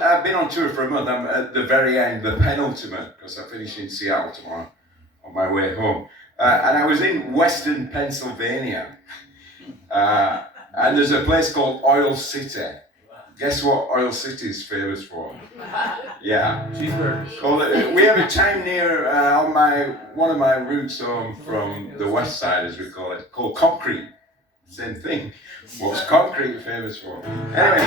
I've been on tour for a month. I'm at the very end, the penultimate, because I finish in Seattle tomorrow on my way home. And I was in Western Pennsylvania. And there's a place called Oil City. Guess what Oil City is famous for? Yeah. Cheeseburgers. We have a town near on one of my routes home from the west side, as we call it, called Concrete. Same thing. What's Concrete famous for? Anyway,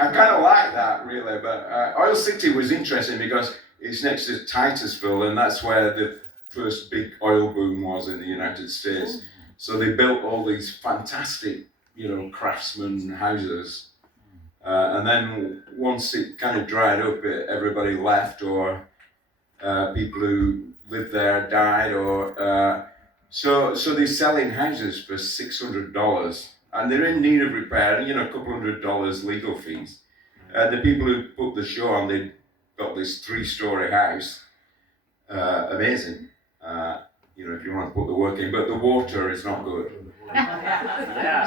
I kind of like that really, but Oil City was interesting because it's next to Titusville, and that's where the first big oil boom was in the United States. So they built all these fantastic, craftsman houses. And then once it kind of dried up, everybody left, or people who lived there died, or so they're selling houses for $600, and they're in need of repair. A couple $100 legal fees. The people who put the show on, they got this 3-story house, amazing. If you want to put the work in, but the water is not good.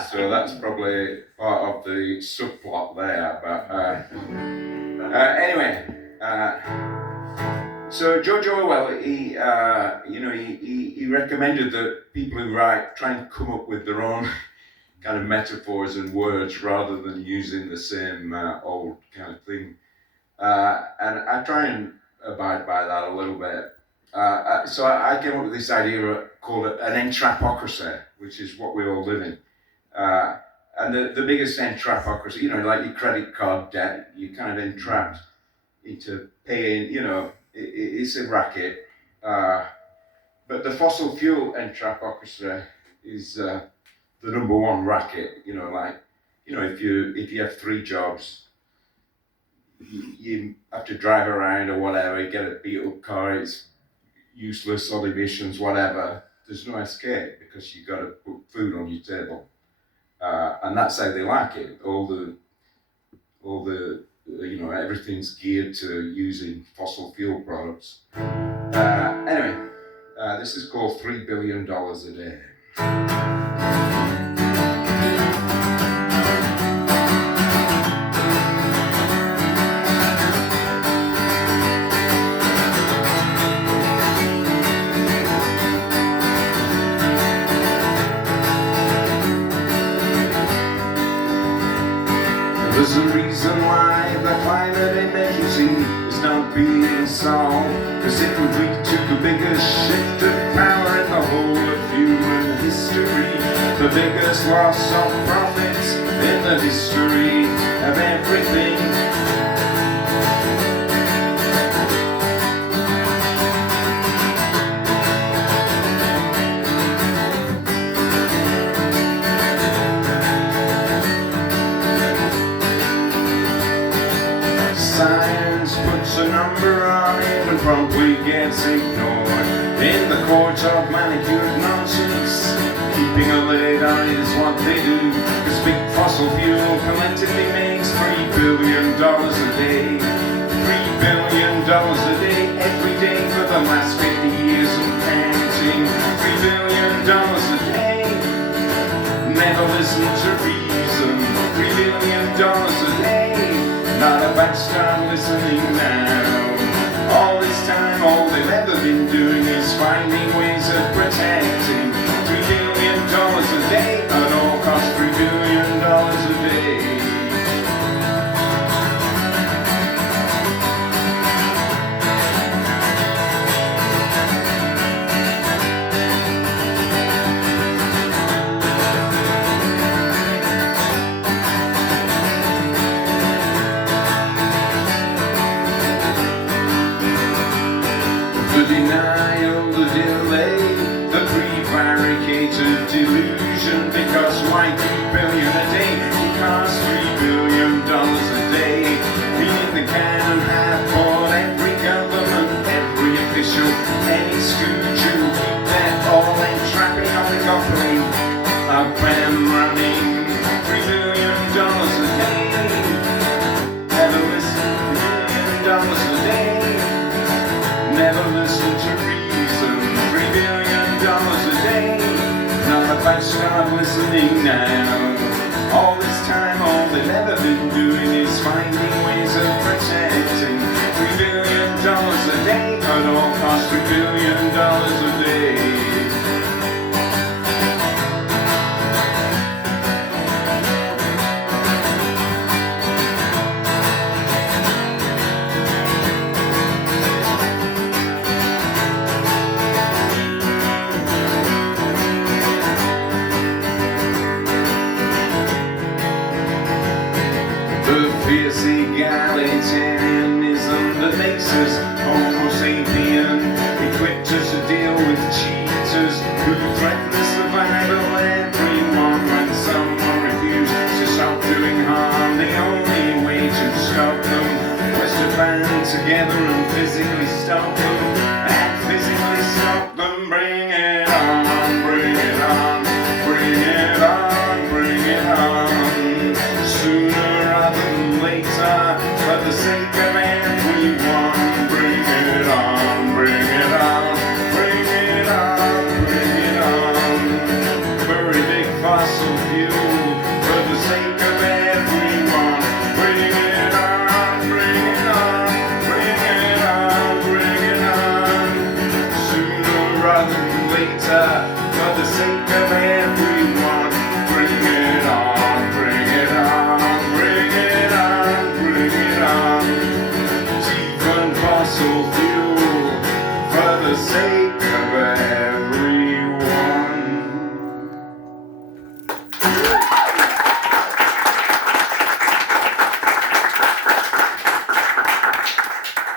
So that's probably part of the subplot there. But anyway, so George Orwell, he recommended that people who write try and come up with their own kind of metaphors and words rather than using the same old kind of thing. And I try and abide by that a little bit. So I came up with this idea called an entrapocracy, which is what we all live in. And the biggest entrapocracy, like your credit card debt, you're kind of entrapped into paying, it's a racket. But the fossil fuel entrapocracy is the number one racket, if you have 3 jobs, you have to drive around or whatever, you get a beat up car, it's useless on emissions, whatever. There's no escape because you've got to put food on your table, and that's how they like it. All the everything's geared to using fossil fuel products. Anyway, this is called $3 billion a day. There's a reason why the climate emergency is not being solved, cause it would lead to the biggest shift of power in the whole of human history, the biggest loss of profits in the history of everything. Science puts a number on it and promptly gets ignored in the court of manicured nonsense. Keeping a lid on it is what they do, cause big fossil fuel collectively makes $3 billion a day. $3 billion a day, every day for the last 50 years and counting. $3 billion a day, never listen to reason. $3 billion a day, not a bad start listening now. All this time, all they've ever been doing is finding ways of protecting $3 billion a day at all cost. $3 billion a day. The denial, the delay, the prevaricated delusion, because why $3 billion a day? It costs $3 start listening now. All this time, all they've ever been doing is finding ways of protecting $3 billion a day at all costs, $3 billion a day. The fierce egalitarianism that makes us Homo sapien, equipped us to deal with cheaters who threaten the survival of everyone when someone refuses to stop doing harm. The only way to stop them was to band together and physically stop them, and physically stop them. Bring it on, bring it on, bring it on, bring it on. Sooner rather than later, for the sake of everyone. Bring it on, bring it on, bring it on, bring it on. Very big fossil fuel, for the sake of everyone. Bring it on, bring it on, bring it on, bring it on. Sooner rather than later, for the sake of everyone. Bring it on, bring it on. Fossil fuel for the sake